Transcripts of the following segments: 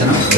Sana.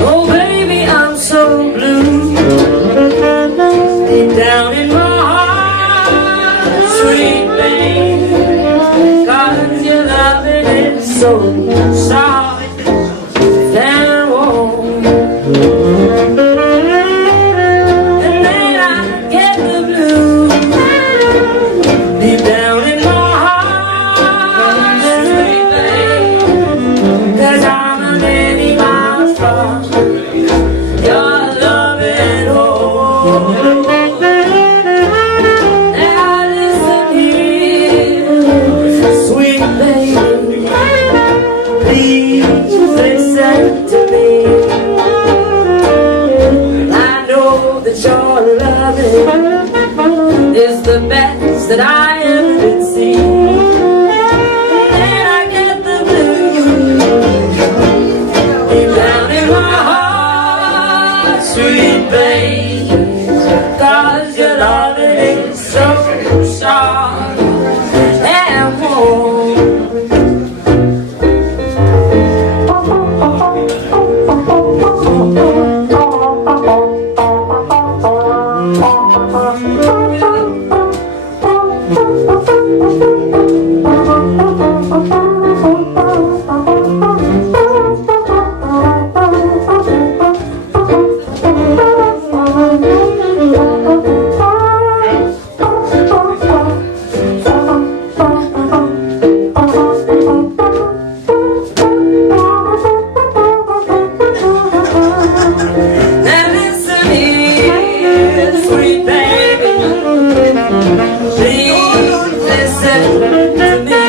Oh baby, I'm so blue. Deep down in my heart, sweet babe, 'cause your loving is so soft and warm. And then I get the blues deep down in my heart, sweet babe, 'cause I'm a many miles from your loving home. Now listen here, sweet baby, please listen to me. I know that your loving is the best that I ever did see. And I get the blues deep down in my heart, sweet babe, 'cause your loving is so soft and warm. Now listen here, sweet baby, please listen to me.